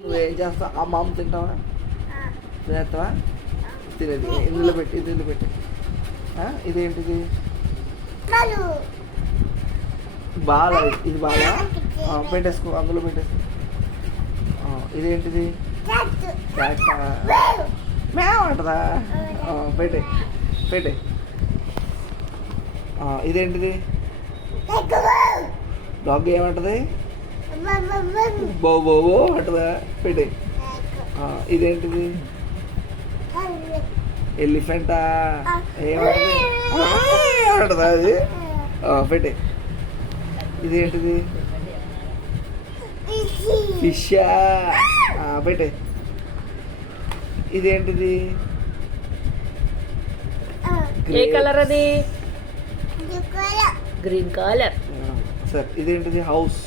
నువ్వేం చేస్తావు? ఆ మామ తింటావా? తినేస్తావా? తినేది ఇందులో పెట్టి ఇందులో పెట్టి. ఇదేంటిది? బాల. ఇది బాల. పెట్టేసుకో, అందులో పెట్టేసుకో. ఇదేంటిది? మేమ అంటదా? పెట్టే పెట్టే. ఇదేంటిది? డాగ్ ఏమంటది? బో బో బో అంటదా? పెట్టే. ఇదేంటిది? ఎలిఫెంటా? ఏమంటది? అంటదా అది? పెట్టే. ఇదేంటిది? ఫిషా? పెట్టే. ఇదేంటిది? ఏ కలర్ అది? Green colour. సరే, ఇదేంటిది? హౌస్.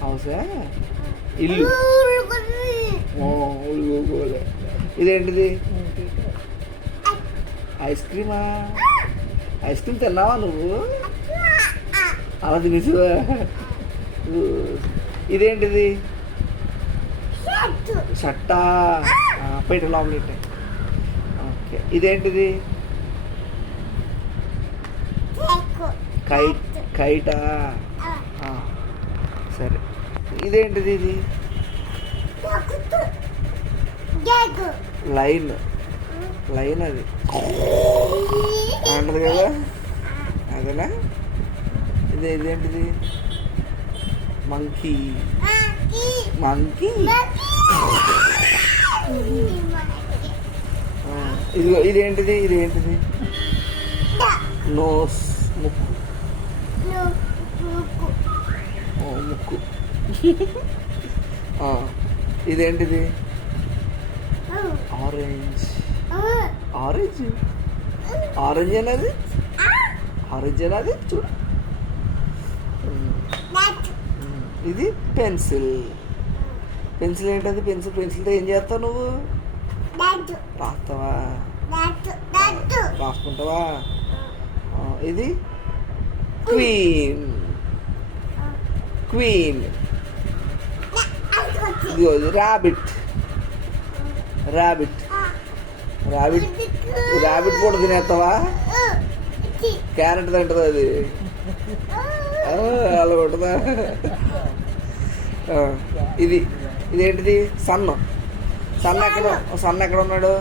హౌసా? ఇల్లు. ఇదేంటిది? ఐస్ క్రీమా? ఐస్ క్రీమ్ తిన్నావా నువ్వు? అలా తినేసావా? ఇదేంటిది? షట్టా? పెట్టు లోపల. ఓకే. ఇదేంటిది? కైటా? సరే, ఇదేంటిది? ఇది లైన్. లైన్ అది అంటది కదా, అదేనా? ఇదేంటిది? మంకీ. మంకీ. ఇదిగో ఇదేంటిది? ఇదేంటిది? నోస్. ముక్కు. ముక్కు. ఇదేంటిది? ఆరెంజ్. ఆరెంజ్. ఆరెంజ్ అనేది? ఆరెంజ్ అనేది చూడు. ఇది పెన్సిల్. పెన్సిల్ ఏంటది? పెన్సిల్తో ఏం చేస్తావు నువ్వు? రాస్తావా? రాసుకుంటావా? ఇది క్వీన్. క్వీన్. ఇదిగో ఇది ర్యాబిట్. ర్యాబిట్. ర్యాబిట్. ర్యాబిట్ కూడా తినేస్తావా? క్యారెట్ తింటుంది అది. అలా ఉంటుందా? ఇదేంటిది? సన్. సన్ ఎక్కడ? సన్ ఎక్కడ ఉన్నాడు?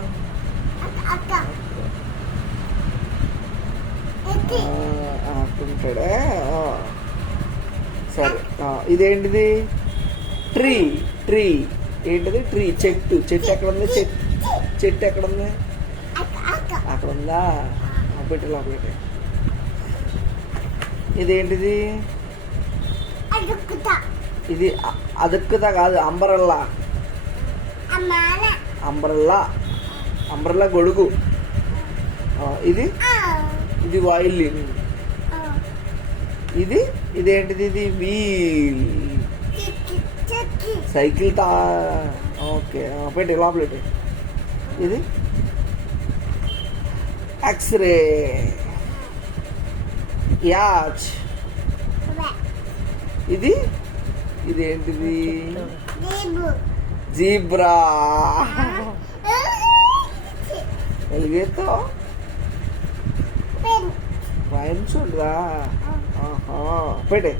ఉంటాడా? సరే, ఇదేంటిది? ట్రీ. ట్రీ ఏంటిది? ట్రీ. చెట్టు. చెట్టు ఎక్కడ ఉంది? చెట్టు ఎక్కడ ఉంది? అక్కడ ఉందా? పెట్టి లోపల. ఇదేంటిది? ఇది అదుక్కుతా కాదు, అంబరల్లా. అంబరల్లా. అంబరల్లా గొడుగు. ఇది ఇది వాయిలిన్. ఇదేంటిది? ఇది వీల్. సైకిల్ తా. ఓకే, పెట్టి లోపల. ఇది ఎక్స్రే. యాచ్. ఇదేంటిది? జీబ్రా. ఎలిగేతో రైమ్స్ ఉందా? పెట్టే.